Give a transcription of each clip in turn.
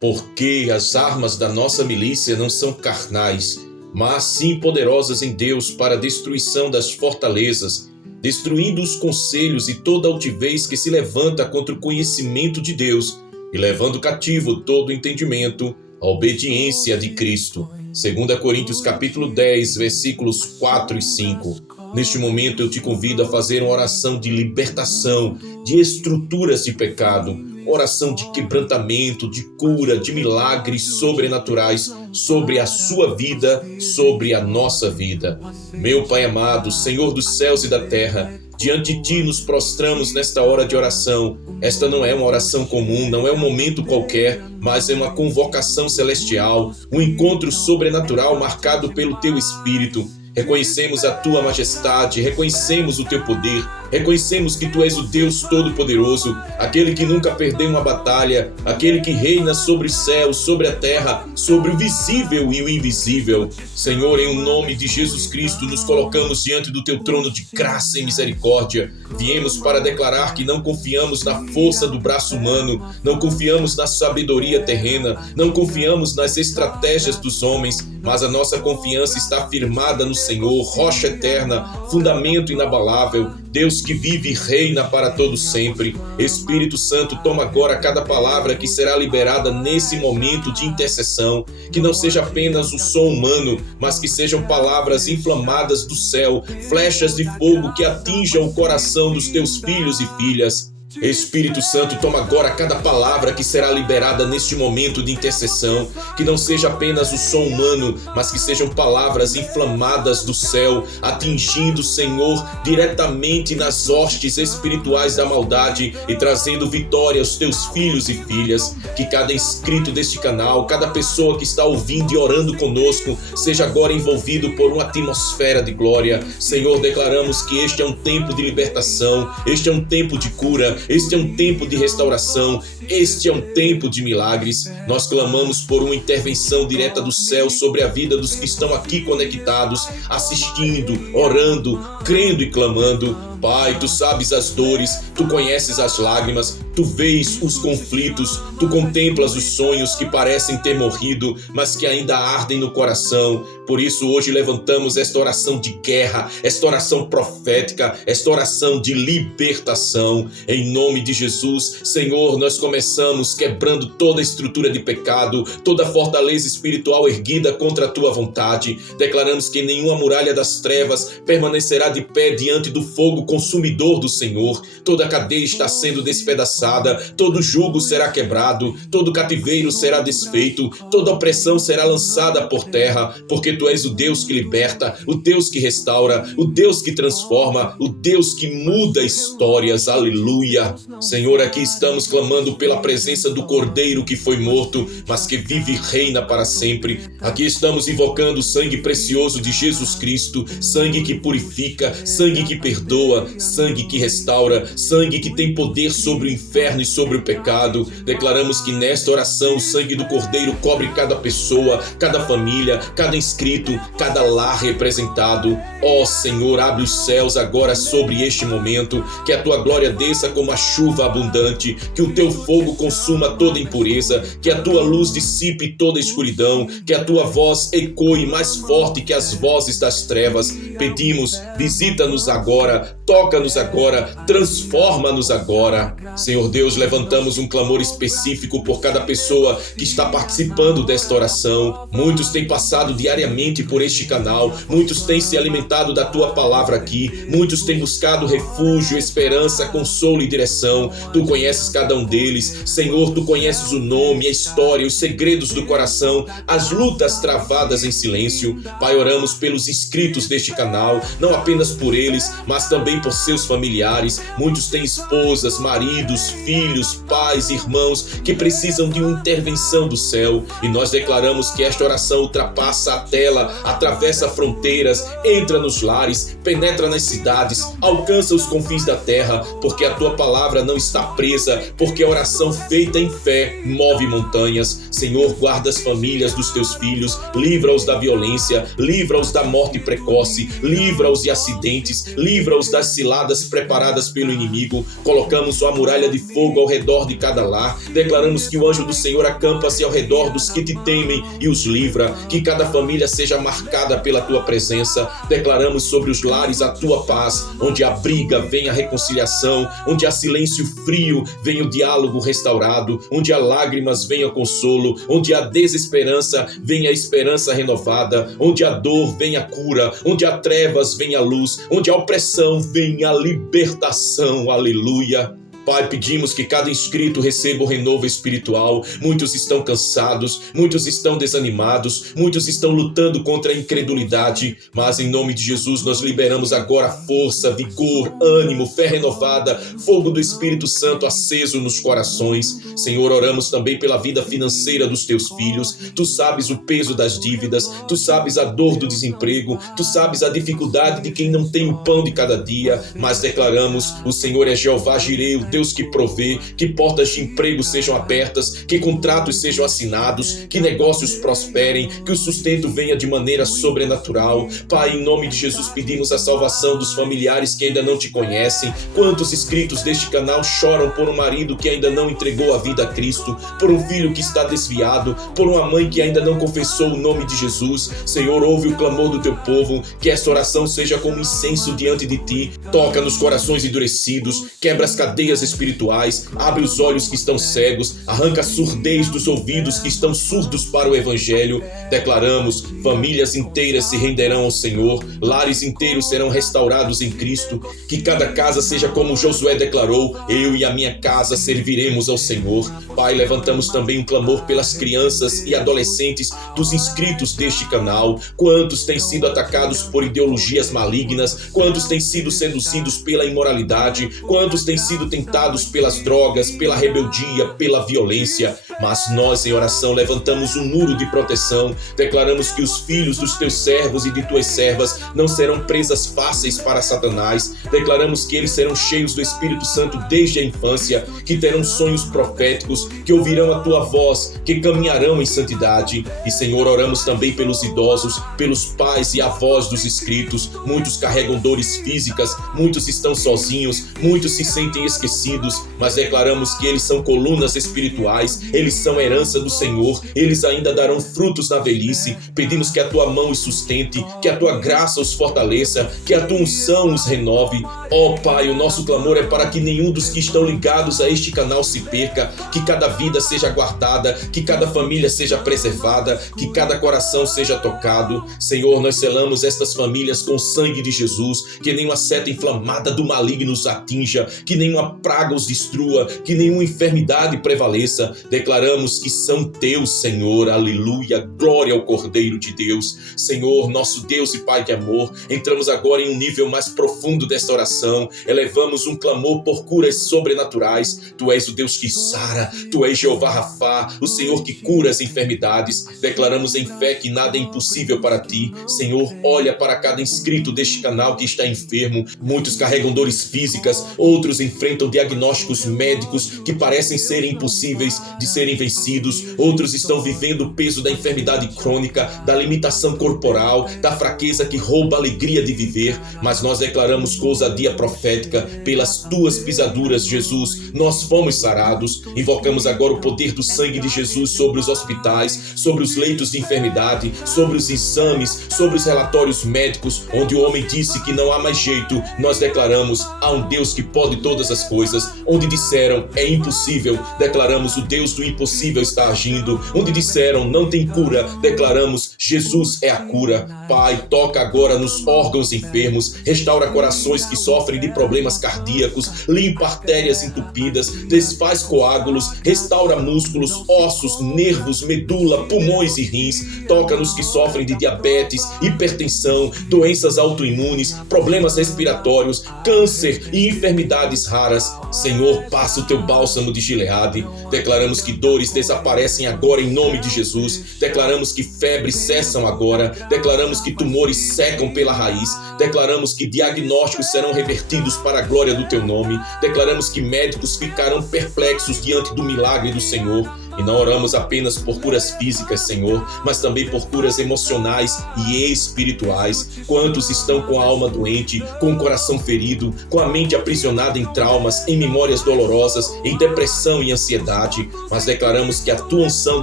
Porque as armas da nossa milícia não são carnais, mas sim poderosas em Deus para a destruição das fortalezas, destruindo os conselhos e toda altivez que se levanta contra o conhecimento de Deus e levando cativo todo o entendimento à obediência de Cristo. 2 Coríntios capítulo 10, versículos 4 e 5. Neste momento eu te convido a fazer uma oração de libertação, de estruturas de pecado, oração de quebrantamento, de cura, de milagres sobrenaturais sobre a sua vida, sobre a nossa vida. Meu Pai amado, Senhor dos céus e da terra, diante de Ti nos prostramos nesta hora de oração. Esta não é uma oração comum, não é um momento qualquer, mas é uma convocação celestial, um encontro sobrenatural marcado pelo Teu Espírito. Reconhecemos a Tua majestade, reconhecemos o Teu poder, reconhecemos que Tu és o Deus Todo-Poderoso, aquele que nunca perdeu uma batalha, aquele que reina sobre os céus, sobre a terra, sobre o visível e o invisível. Senhor, em o nome de Jesus Cristo, nos colocamos diante do Teu trono de graça e misericórdia. Viemos para declarar que não confiamos na força do braço humano, não confiamos na sabedoria terrena, não confiamos nas estratégias dos homens, mas a nossa confiança está firmada no Senhor, rocha eterna, fundamento inabalável, Deus que vive e reina para todo sempre. Espírito Santo, toma agora cada palavra que será liberada nesse momento de intercessão, que não seja apenas o som humano, mas que sejam palavras inflamadas do céu, flechas de fogo que atinjam o coração dos teus filhos e filhas. Espírito Santo, toma agora cada palavra que será liberada neste momento de intercessão, que não seja apenas o som humano, mas que sejam palavras inflamadas do céu, atingindo, Senhor, diretamente nas hostes espirituais da maldade e trazendo vitória aos teus filhos e filhas. Que cada inscrito deste canal, cada pessoa que está ouvindo e orando conosco, seja agora envolvido por uma atmosfera de glória. Senhor, declaramos que este é um tempo de libertação, este é um tempo de cura, este é um tempo de restauração, este é um tempo de milagres. Nós clamamos por uma intervenção direta do céu sobre a vida dos que estão aqui conectados, assistindo, orando, crendo e clamando. Pai, Tu sabes as dores, Tu conheces as lágrimas, Tu vês os conflitos, Tu contemplas os sonhos que parecem ter morrido, mas que ainda ardem no coração. Por isso hoje levantamos esta oração de guerra, esta oração profética, esta oração de libertação. Em nome de Jesus, Senhor, nós começamos quebrando toda a estrutura de pecado, toda a fortaleza espiritual erguida contra a Tua vontade. Declaramos que nenhuma muralha das trevas permanecerá de pé diante do fogo consumidor do Senhor. Toda cadeia está sendo despedaçada, todo jugo será quebrado, todo cativeiro será desfeito, toda opressão será lançada por terra, porque Tu és o Deus que liberta, o Deus que restaura, o Deus que transforma, o Deus que muda histórias. Aleluia! Senhor, aqui estamos clamando pela presença do Cordeiro que foi morto, mas que vive e reina para sempre. Aqui estamos invocando o sangue precioso de Jesus Cristo, sangue que purifica, sangue que perdoa, sangue que restaura, sangue que tem poder sobre o inferno e sobre o pecado. Declaramos que nesta oração o sangue do Cordeiro cobre cada pessoa, cada família, cada inscrito, cada lar representado. Ó Senhor, abre os céus agora sobre este momento, que a Tua glória desça como a chuva abundante, que o Teu fogo consuma toda impureza, que a Tua luz dissipe toda escuridão, que a Tua voz ecoe mais forte que as vozes das trevas. Pedimos, visita-nos agora, toca-nos agora, transforma-nos agora. Senhor Deus, levantamos um clamor específico por cada pessoa que está participando desta oração. Muitos têm passado diariamente por este canal, muitos têm se alimentado da Tua palavra aqui, muitos têm buscado refúgio, esperança, consolo e direção. Tu conheces cada um deles. Senhor, Tu conheces o nome, a história, os segredos do coração, as lutas travadas em silêncio. Pai, oramos pelos inscritos deste canal, não apenas por eles, mas também por seus familiares. Muitos têm esposas, maridos, filhos, pais, irmãos que precisam de uma intervenção do céu, e nós declaramos que esta oração ultrapassa a tela, atravessa fronteiras, entra nos lares, penetra nas cidades, alcança os confins da terra, porque a Tua palavra não está presa, porque a oração feita em fé move montanhas. Senhor, guarda as famílias dos Teus filhos, livra-os da violência, livra-os da morte precoce, livra-os de acidentes, livra-os das ciladas preparadas pelo inimigo. Colocamos a muralha de fogo ao redor de cada lar. Declaramos que o anjo do Senhor acampa-se ao redor dos que te temem e os livra. Que cada família seja marcada pela tua presença. Declaramos sobre os lares a tua paz. Onde há briga, venha a reconciliação. Onde há silêncio frio, venha o diálogo restaurado. Onde há lágrimas, venha o consolo. Onde há desesperança, venha a esperança renovada. Onde há dor, venha a cura. Onde há trevas, venha a luz. Onde há opressão, venha a libertação. Aleluia. Pai, pedimos que cada inscrito receba o renovo espiritual. Muitos estão cansados, muitos estão desanimados, muitos estão lutando contra a incredulidade, mas em nome de Jesus nós liberamos agora força, vigor, ânimo, fé renovada, fogo do Espírito Santo aceso nos corações. Senhor, oramos também pela vida financeira dos teus filhos. Tu sabes o peso das dívidas, tu sabes a dor do desemprego, tu sabes a dificuldade de quem não tem o pão de cada dia, mas declaramos: o Senhor é Jeová Jireh, o Deus que provê, que portas de emprego sejam abertas, que contratos sejam assinados, que negócios prosperem, que o sustento venha de maneira sobrenatural. Pai, em nome de Jesus pedimos a salvação dos familiares que ainda não te conhecem. Quantos inscritos deste canal choram por um marido que ainda não entregou a vida a Cristo, por um filho que está desviado, por uma mãe que ainda não confessou o nome de Jesus. Senhor, ouve o clamor do teu povo, que esta oração seja como incenso diante de ti. Toca nos corações endurecidos, quebra as cadeias espirituais, abre os olhos que estão cegos, arranca a surdez dos ouvidos que estão surdos para o Evangelho. Declaramos: famílias inteiras se renderão ao Senhor, lares inteiros serão restaurados em Cristo. Que cada casa seja como Josué declarou: eu e a minha casa serviremos ao Senhor. Pai, levantamos também um clamor pelas crianças e adolescentes dos inscritos deste canal. Quantos têm sido atacados por ideologias malignas, quantos têm sido seduzidos pela imoralidade, quantos têm sido tentados pelas drogas, pela rebeldia, pela violência. Mas nós, em oração, levantamos um muro de proteção. Declaramos que os filhos dos teus servos e de tuas servas não serão presas fáceis para Satanás. Declaramos que eles serão cheios do Espírito Santo desde a infância, que terão sonhos proféticos, que ouvirão a tua voz, que caminharão em santidade. E, Senhor, oramos também pelos idosos, pelos pais e avós dos inscritos. Muitos carregam dores físicas, muitos estão sozinhos, muitos se sentem esquecidos, mas declaramos que eles são colunas espirituais, eles são herança do Senhor, eles ainda darão frutos na velhice. Pedimos que a tua mão os sustente, que a tua graça os fortaleça, que a tua unção os renove. Ó Pai, o nosso clamor é para que nenhum dos que estão ligados a este canal se perca, que cada vida seja guardada, que cada família seja preservada, que cada coração seja tocado. Senhor, nós selamos estas famílias com o sangue de Jesus, que nenhuma seta inflamada do maligno os atinja, que nenhuma praga os destrua, que nenhuma enfermidade prevaleça. Declaramos que são teus, Senhor. Aleluia, glória ao Cordeiro de Deus. Senhor, nosso Deus e Pai de amor, entramos agora em um nível mais profundo desta oração. Elevamos um clamor por curas sobrenaturais. Tu és o Deus que sara, tu és Jeová Rafá, o Senhor que cura as enfermidades. Declaramos em fé que nada é impossível para ti. Senhor, olha para cada inscrito deste canal que está enfermo. Muitos carregam dores físicas, outros enfrentam diagnósticos médicos que parecem ser impossíveis de serem vencidos. Outros estão vivendo o peso da enfermidade crônica, da limitação corporal, da fraqueza que rouba a alegria de viver. Mas nós declaramos com ousadia profética: pelas tuas pisaduras, Jesus, nós fomos sarados. Invocamos agora o poder do sangue de Jesus sobre os hospitais, sobre os leitos de enfermidade, sobre os exames, sobre os relatórios médicos. Onde o homem disse que não há mais jeito, nós declaramos: há um Deus que pode todas as coisas. Onde disseram é impossível, declaramos: o Deus do impossível está agindo. Onde disseram não tem cura, declaramos: Jesus é a cura. Pai, toca agora nos órgãos enfermos, restaura corações que sofrem de problemas cardíacos, limpa artérias entupidas, desfaz coágulos, restaura músculos, ossos, nervos, medula, pulmões e rins. Toca nos que sofrem de diabetes, hipertensão, doenças autoimunes, problemas respiratórios, câncer e enfermidades raras. Senhor, passa o teu bálsamo de Gileade. Declaramos que dores desaparecem agora em nome de Jesus. Declaramos que febres cessam agora. Declaramos que tumores secam pela raiz. Declaramos que diagnósticos serão revertidos para a glória do teu nome. Declaramos que médicos ficarão perplexos diante do milagre do Senhor. E não oramos apenas por curas físicas, Senhor, mas também por curas emocionais e espirituais. Quantos estão com a alma doente, com o coração ferido, com a mente aprisionada em traumas, em memórias dolorosas, em depressão e ansiedade. Mas declaramos que a tua unção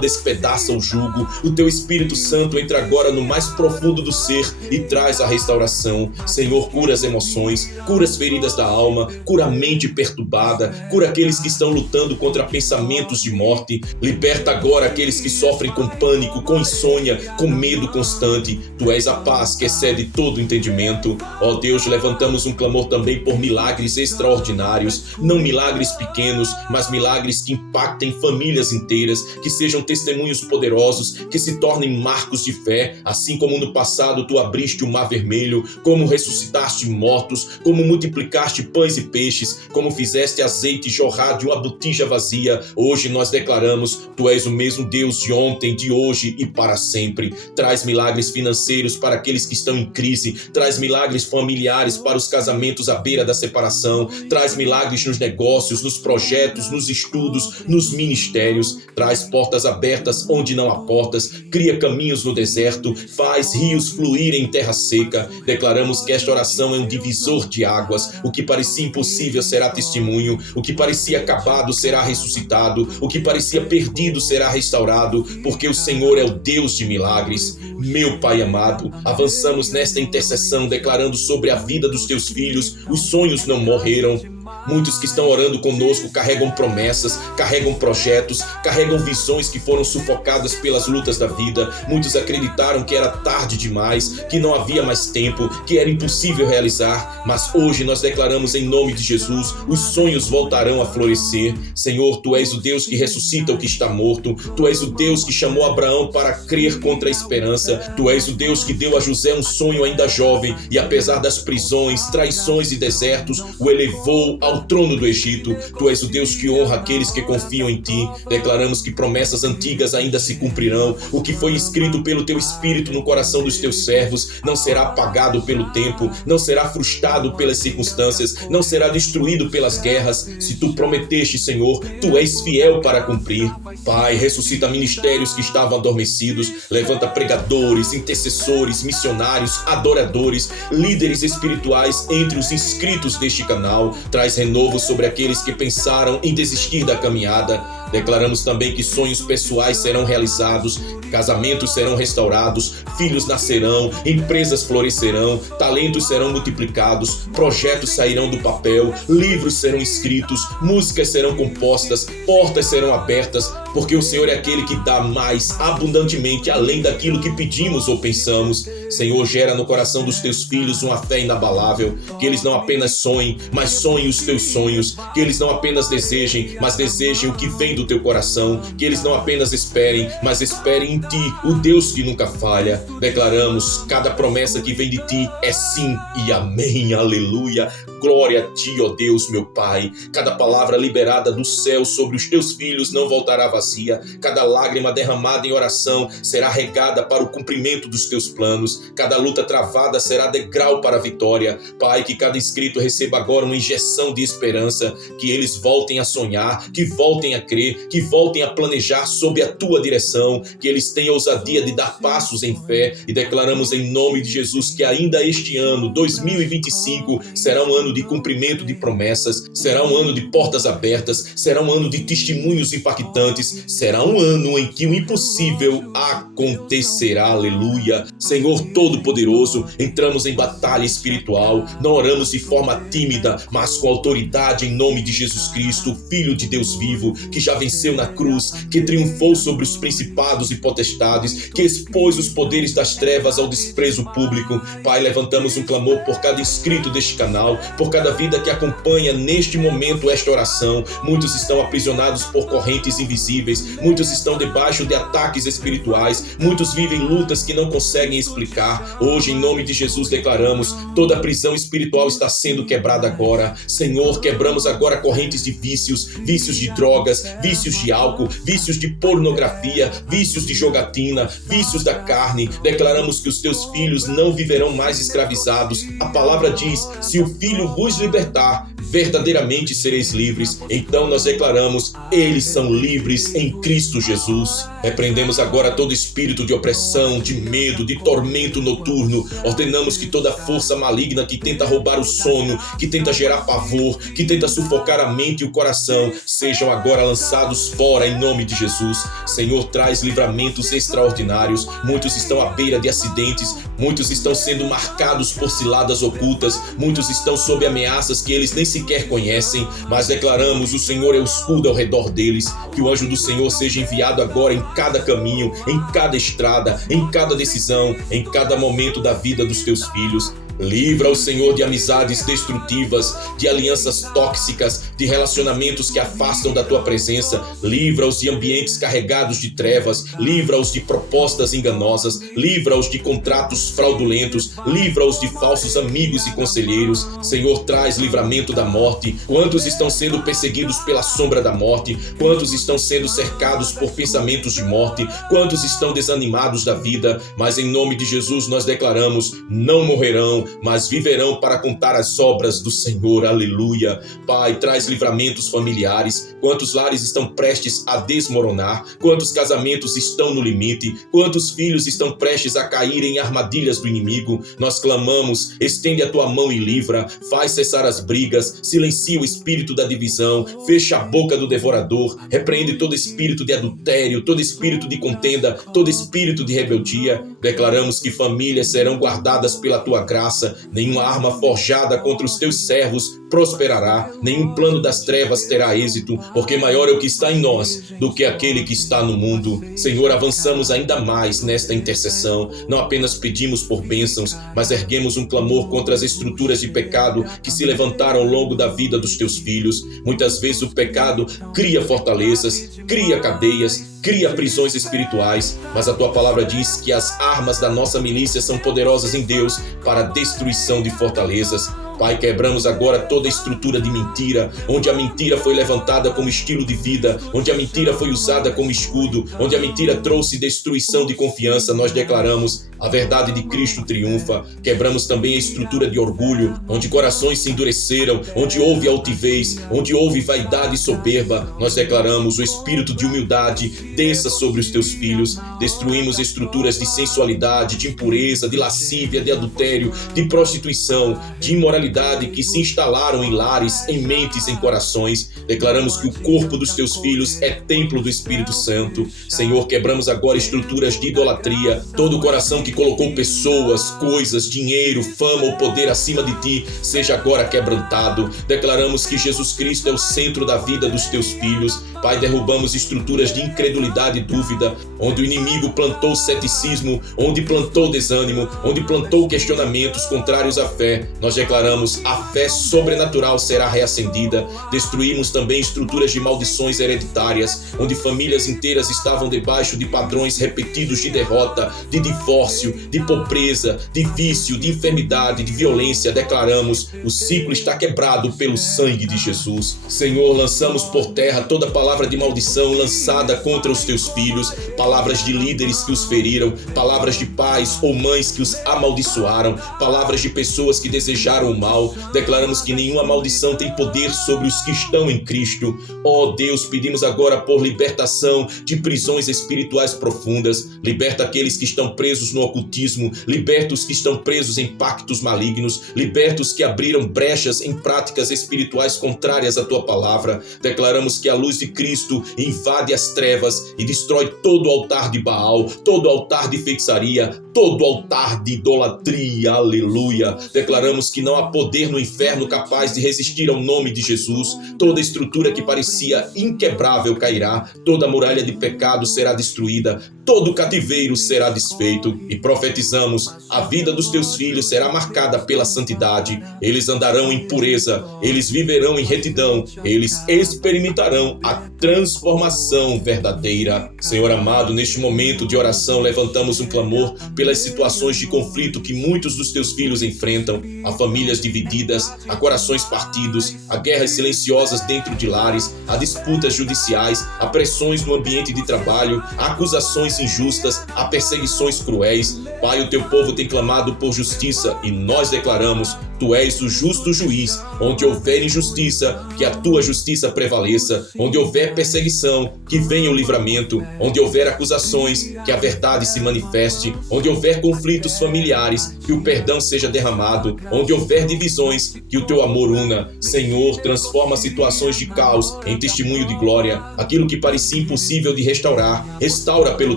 despedaça o jugo, o teu Espírito Santo entra agora no mais profundo do ser e traz a restauração. Senhor, cura as emoções, cura as feridas da alma, cura a mente perturbada, cura aqueles que estão lutando contra pensamentos de morte. Liberta agora aqueles que sofrem com pânico, com insônia, com medo constante. Tu és a paz que excede todo entendimento. Ó Deus, levantamos um clamor também por milagres extraordinários, não milagres pequenos, mas milagres que impactem famílias inteiras, que sejam testemunhos poderosos, que se tornem marcos de fé, assim como no passado tu abriste o mar vermelho, como ressuscitaste mortos, como multiplicaste pães e peixes, como fizeste azeite jorrar de uma botija vazia. Hoje nós declaramos, tu és o mesmo Deus de ontem, de hoje e para sempre. Traz milagres financeiros para aqueles que estão em crise, traz milagres familiares para os casamentos à beira da separação, traz milagres nos negócios, nos projetos, nos estudos, nos ministérios, traz portas abertas onde não há portas, cria caminhos no deserto, faz rios fluírem em terra seca. Declaramos que esta oração é um divisor de águas. O que parecia impossível será testemunho, o que parecia acabado será ressuscitado, o que parecia perdido será restaurado, porque o Senhor é o Deus de milagres. Meu Pai amado, avançamos nesta intercessão declarando sobre a vida dos teus filhos, os sonhos não morreram. Muitos que estão orando conosco carregam promessas, carregam projetos, carregam visões que foram sufocadas pelas lutas da vida. Muitos acreditaram que era tarde demais, que não havia mais tempo, que era impossível realizar. Mas hoje nós declaramos em nome de Jesus, os sonhos voltarão a florescer. Senhor, tu és o Deus que ressuscita o que está morto. Tu és o Deus que chamou Abraão para crer contra a esperança. Tu és o Deus que deu a José um sonho ainda jovem e apesar das prisões, traições e desertos, o elevou ao trono do Egito. Tu és o Deus que honra aqueles que confiam em ti. Declaramos que promessas antigas ainda se cumprirão. O que foi escrito pelo teu Espírito no coração dos teus servos não será apagado pelo tempo, não será frustrado pelas circunstâncias, não será destruído pelas guerras. Se tu prometeste, Senhor, tu és fiel para cumprir. Pai, ressuscita ministérios que estavam adormecidos, levanta pregadores, intercessores, missionários, adoradores, líderes espirituais entre os inscritos deste canal. Traz renovo sobre aqueles que pensaram em desistir da caminhada. Declaramos também que sonhos pessoais serão realizados, casamentos serão restaurados, filhos nascerão, empresas florescerão, talentos serão multiplicados, projetos sairão do papel, livros serão escritos, músicas serão compostas, portas serão abertas, porque o Senhor é aquele que dá mais abundantemente além daquilo que pedimos ou pensamos. Senhor, gera no coração dos teus filhos uma fé inabalável, que eles não apenas sonhem, mas sonhem os teus sonhos, que eles não apenas desejem, mas desejem o que vem do teu coração, que eles não apenas esperem, mas esperem em ti, o Deus que nunca falha. Declaramos, cada promessa que vem de ti é sim e amém, aleluia. Glória a ti, ó Deus, meu Pai. Cada palavra liberada do céu sobre os teus filhos não voltará vazia. Cada lágrima derramada em oração será regada para o cumprimento dos teus planos. Cada luta travada será degrau para a vitória. Pai, que cada inscrito receba agora uma injeção de esperança, que eles voltem a sonhar, que voltem a crer, que voltem a planejar sob a tua direção, que eles tenham ousadia de dar passos em fé. E declaramos em nome de Jesus que ainda este ano, 2025, será um ano de cumprimento de promessas, será um ano de portas abertas, será um ano de testemunhos impactantes, será um ano em que o impossível acontecerá, aleluia. Senhor Todo-Poderoso, entramos em batalha espiritual, não oramos de forma tímida, mas com autoridade em nome de Jesus Cristo, Filho de Deus vivo, que já venceu na cruz, que triunfou sobre os principados e potestades, que expôs os poderes das trevas ao desprezo público. Pai, levantamos um clamor por cada inscrito deste canal, por cada vida que acompanha neste momento esta oração. Muitos estão aprisionados por correntes invisíveis, muitos estão debaixo de ataques espirituais, muitos vivem lutas que não conseguem explicar. Hoje, em nome de Jesus, declaramos, toda a prisão espiritual está sendo quebrada agora. Senhor, quebramos agora correntes de vícios, vícios de drogas, vícios de álcool, vícios de pornografia, vícios de jogatina, vícios da carne. Declaramos que os teus filhos não viverão mais escravizados. A palavra diz, se o Filho vos libertar, verdadeiramente sereis livres. Então nós declaramos, eles são livres em Cristo Jesus. Repreendemos agora todo espírito de opressão, de medo, de tormento noturno. Ordenamos que toda força maligna que tenta roubar o sono, que tenta gerar pavor, que tenta sufocar a mente e o coração, sejam agora lançados fora em nome de Jesus. Senhor, traz livramentos extraordinários. Muitos estão à beira de acidentes, muitos estão sendo marcados por ciladas ocultas, muitos estão sob ameaças que eles nem sequer conhecem, mas declaramos, o Senhor é o escudo ao redor deles. Que o anjo do Senhor seja enviado agora em cada caminho, em cada estrada, em cada decisão, em cada momento da vida dos teus filhos. Livra o Senhor de amizades destrutivas, de alianças tóxicas, de relacionamentos que afastam da tua presença. Livra-os de ambientes carregados de trevas. Livra-os de propostas enganosas. Livra-os de contratos fraudulentos. Livra-os de falsos amigos e conselheiros. Senhor, traz livramento da morte. Quantos estão sendo perseguidos pela sombra da morte? Quantos estão sendo cercados por pensamentos de morte? Quantos estão desanimados da vida? Mas em nome de Jesus nós declaramos, não morrerão, mas viverão para contar as obras do Senhor. Aleluia. Pai, traz livramentos familiares. Quantos lares estão prestes a desmoronar? Quantos casamentos estão no limite? Quantos filhos estão prestes a cair em armadilhas do inimigo? Nós clamamos, estende a tua mão e livra. Faz cessar as brigas, silencia o espírito da divisão, fecha a boca do devorador, repreende todo espírito de adultério, todo espírito de contenda, todo espírito de rebeldia. Declaramos que famílias serão guardadas pela tua graça. Nenhuma arma forjada contra os teus servos prosperará, nenhum plano das trevas terá êxito, porque maior é o que está em nós do que aquele que está no mundo. Senhor, avançamos ainda mais nesta intercessão. Não apenas pedimos por bênçãos, mas erguemos um clamor contra as estruturas de pecado que se levantaram ao longo da vida dos teus filhos. Muitas vezes o pecado cria fortalezas, cria cadeias, cria prisões espirituais, mas a tua palavra diz que as armas da nossa milícia são poderosas em Deus para a destruição de fortalezas. Pai, quebramos agora toda estrutura de mentira, onde a mentira foi levantada como estilo de vida, onde a mentira foi usada como escudo, onde a mentira trouxe destruição de confiança. Nós declaramos, a verdade de Cristo triunfa. Quebramos também a estrutura de orgulho, onde corações se endureceram, onde houve altivez, onde houve vaidade e soberba. Nós declaramos, o espírito de humildade desça sobre os teus filhos. Destruímos estruturas de sensualidade, de impureza, de lascívia, de adultério, de prostituição, de imoralidade, que se instalaram em lares, em mentes, em corações. Declaramos que o corpo dos teus filhos é templo do Espírito Santo. Senhor, quebramos agora estruturas de idolatria. Todo o coração que colocou pessoas, coisas, dinheiro, fama ou poder acima de ti, seja agora quebrantado. Declaramos que Jesus Cristo é o centro da vida dos teus filhos. Pai, derrubamos estruturas de incredulidade e dúvida, onde o inimigo plantou ceticismo, onde plantou desânimo, onde plantou questionamentos contrários à fé. Nós declaramos, a fé sobrenatural será reacendida. Destruímos também estruturas de maldições hereditárias, onde famílias inteiras estavam debaixo de padrões repetidos de derrota, de divórcio, de pobreza, de vício, de enfermidade, de violência. Declaramos, o ciclo está quebrado pelo sangue de Jesus. Senhor, lançamos por terra toda palavra de maldição lançada contra os teus filhos, palavras de líderes que os feriram, palavras de pais ou mães que os amaldiçoaram, palavras de pessoas que desejaram o mal. Declaramos que nenhuma maldição tem poder sobre os que estão em Cristo. Ó Deus, pedimos agora por libertação de prisões espirituais profundas. Liberta aqueles que estão presos no ocultismo, liberta os que estão presos em pactos malignos, liberta os que abriram brechas em práticas espirituais contrárias à tua palavra. Declaramos que a luz de Cristo invade as trevas e destrói todo altar de Baal, todo altar de feitiçaria, todo altar de idolatria. Aleluia. Declaramos que não há poder no inferno capaz de resistir ao nome de Jesus. Toda estrutura que parecia inquebrável cairá, toda muralha de pecado será destruída, todo cativeiro será desfeito. E profetizamos, a vida dos teus filhos será marcada pela santidade. Eles andarão em pureza, eles viverão em retidão, eles experimentarão a transformação verdadeira. Senhor amado, neste momento de oração levantamos um clamor pelas situações de conflito que muitos dos teus filhos enfrentam, a famílias divididas, a corações partidos, a guerras silenciosas dentro de lares, a disputas judiciais, a pressões no ambiente de trabalho, a acusações injustas, a perseguições cruéis. Pai, o teu povo tem clamado por justiça e nós declaramos, Tu és o justo juiz. Onde houver injustiça, que a tua justiça prevaleça. Onde houver perseguição, que venha o livramento. Onde houver acusações, que a verdade se manifeste. Onde houver conflitos familiares, que o perdão seja derramado. Onde houver divisões, que o teu amor una. Senhor, transforma situações de caos em testemunho de glória. Aquilo que parecia impossível de restaurar, restaura pelo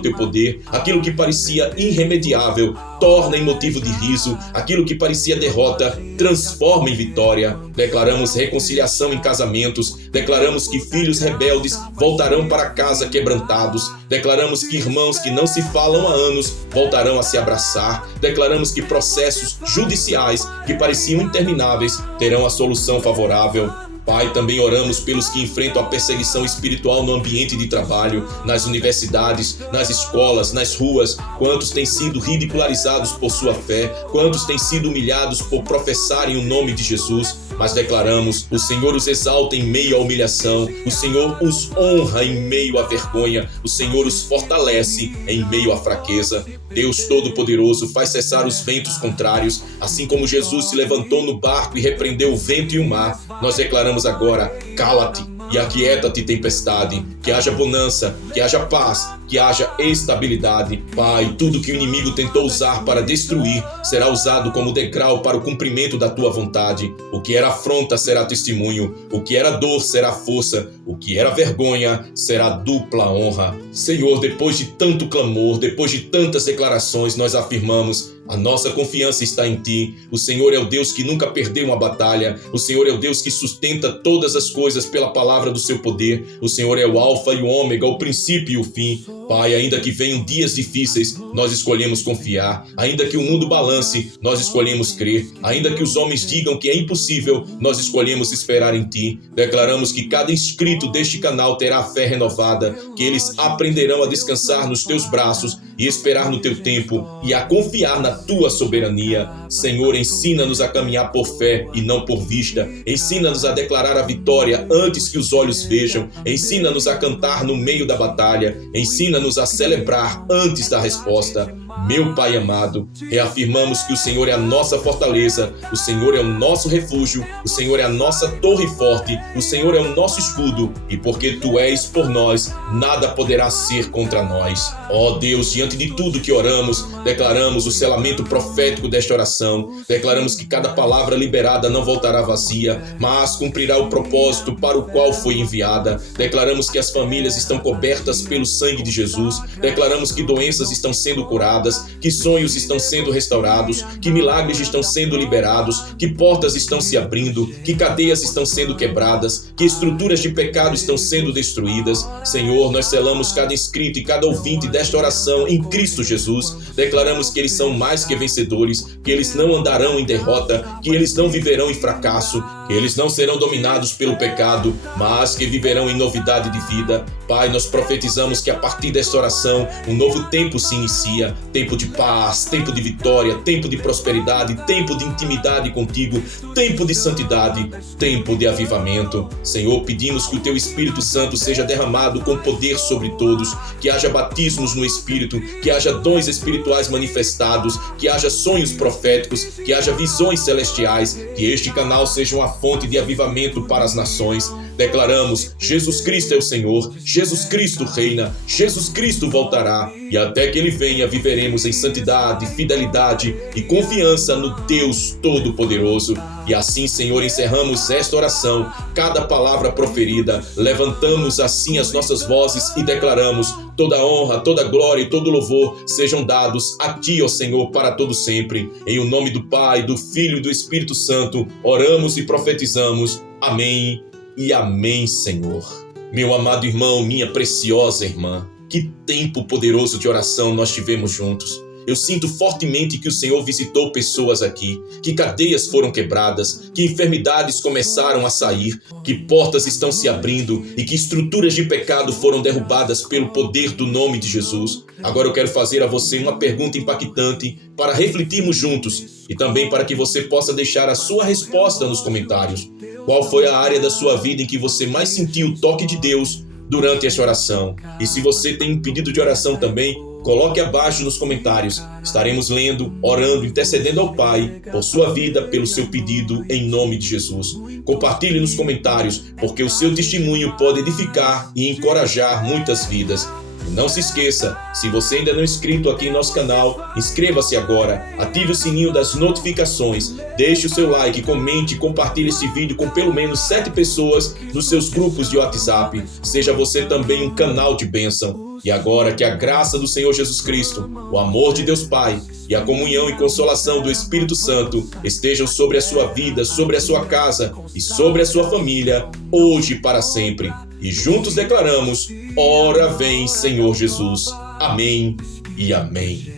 teu poder. Aquilo que parecia irremediável, torna em motivo de riso. Aquilo que parecia derrota, transforma em vitória. Declaramos reconciliação em casamentos. Declaramos que filhos rebeldes voltarão para casa quebrantados. Declaramos que irmãos que não se falam há anos voltarão a se abraçar. Declaramos que processos judiciais que pareciam intermináveis terão a solução favorável. Pai, também oramos pelos que enfrentam a perseguição espiritual no ambiente de trabalho, nas universidades, nas escolas, nas ruas. Quantos têm sido ridicularizados por sua fé, quantos têm sido humilhados por professarem o nome de Jesus. Mas declaramos, o Senhor os exalta em meio à humilhação, o Senhor os honra em meio à vergonha, o Senhor os fortalece em meio à fraqueza. Deus Todo-Poderoso faz cessar os ventos contrários, assim como Jesus se levantou no barco e repreendeu o vento e o mar. Nós declaramos agora, cala-te e aquieta-te, tempestade, que haja bonança, que haja paz, que haja estabilidade. Pai, tudo que o inimigo tentou usar para destruir será usado como degrau para o cumprimento da tua vontade. O que era afronta será testemunho, o que era dor será força, o que era vergonha será dupla honra. Senhor, depois de tanto clamor, depois de tantas declarações, nós afirmamos: a nossa confiança está em Ti. O Senhor é o Deus que nunca perdeu uma batalha. O Senhor é o Deus que sustenta todas as coisas pela palavra do seu poder. O Senhor é o Alfa e o Ômega, o princípio e o fim. Pai, ainda que venham dias difíceis, nós escolhemos confiar. Ainda que o mundo balance, nós escolhemos crer. Ainda que os homens digam que é impossível, nós escolhemos esperar em Ti. Declaramos que cada inscrito deste canal terá a fé renovada, que eles aprenderão a descansar nos Teus braços e esperar no Teu tempo e a confiar na Tua soberania. Senhor, ensina-nos a caminhar por fé e não por vista. Ensina-nos a declarar a vitória antes que os olhos vejam. Ensina-nos a cantar no meio da batalha. Ensina-nos a celebrar antes da resposta. Meu Pai amado, reafirmamos que o Senhor é a nossa fortaleza, o Senhor é o nosso refúgio, o Senhor é a nossa torre forte, o Senhor é o nosso escudo, e porque Tu és por nós, nada poderá ser contra nós. Ó Deus, diante de tudo que oramos, declaramos o selamento profético desta oração, declaramos que cada palavra liberada não voltará vazia, mas cumprirá o propósito para o qual foi enviada. Declaramos que as famílias estão cobertas pelo sangue de Jesus, declaramos que doenças estão sendo curadas, que sonhos estão sendo restaurados, que milagres estão sendo liberados, que portas estão se abrindo, que cadeias estão sendo quebradas, que estruturas de pecado estão sendo destruídas. Senhor, nós selamos cada inscrito e cada ouvinte desta oração em Cristo Jesus. Declaramos que eles são mais que vencedores, que eles não andarão em derrota, que eles não viverão em fracasso, que eles não serão dominados pelo pecado, mas que viverão em novidade de vida. Pai, nós profetizamos que a partir desta oração, um novo tempo se inicia, tempo de paz, tempo de vitória, tempo de prosperidade, tempo de intimidade contigo, tempo de santidade, tempo de avivamento. Senhor, pedimos que o Teu Espírito Santo seja derramado com poder sobre todos, que haja batismos no Espírito, que haja dons espirituais manifestados, que haja sonhos proféticos, que haja visões celestiais, que este canal seja uma fonte de avivamento para as nações. Declaramos: Jesus Cristo é o Senhor, Jesus Cristo reina, Jesus Cristo voltará, e até que Ele venha viveremos em santidade, fidelidade e confiança no Deus Todo-Poderoso. E assim, Senhor, encerramos esta oração, cada palavra proferida, levantamos assim as nossas vozes e declaramos: toda honra, toda glória e todo louvor sejam dados a Ti, ó Senhor, para todo sempre. Em o nome do Pai, do Filho e do Espírito Santo, oramos e profetizamos. Amém e amém, Senhor. Meu amado irmão, minha preciosa irmã, que tempo poderoso de oração nós tivemos juntos. Eu sinto fortemente que o Senhor visitou pessoas aqui, que cadeias foram quebradas, que enfermidades começaram a sair, que portas estão se abrindo e que estruturas de pecado foram derrubadas pelo poder do nome de Jesus. Agora eu quero fazer a você uma pergunta impactante para refletirmos juntos e também para que você possa deixar a sua resposta nos comentários. Qual foi a área da sua vida em que você mais sentiu o toque de Deus durante esta oração? E se você tem um pedido de oração também, Coloque abaixo nos comentários. Estaremos lendo, orando, intercedendo ao Pai por sua vida, pelo seu pedido, em nome de Jesus. Compartilhe nos comentários, porque o seu testemunho pode edificar e encorajar muitas vidas. E não se esqueça, se você ainda não é inscrito aqui em nosso canal, inscreva-se agora, ative o sininho das notificações, deixe o seu like, comente e compartilhe esse vídeo com pelo menos 7 pessoas nos seus grupos de WhatsApp. Seja você também um canal de bênção. E agora que a graça do Senhor Jesus Cristo, o amor de Deus Pai e a comunhão e consolação do Espírito Santo estejam sobre a sua vida, sobre a sua casa e sobre a sua família, hoje e para sempre. E juntos declaramos: ora vem, Senhor Jesus. Amém e amém.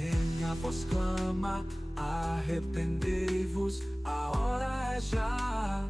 A voz clama, arrependei-vos, a hora é já.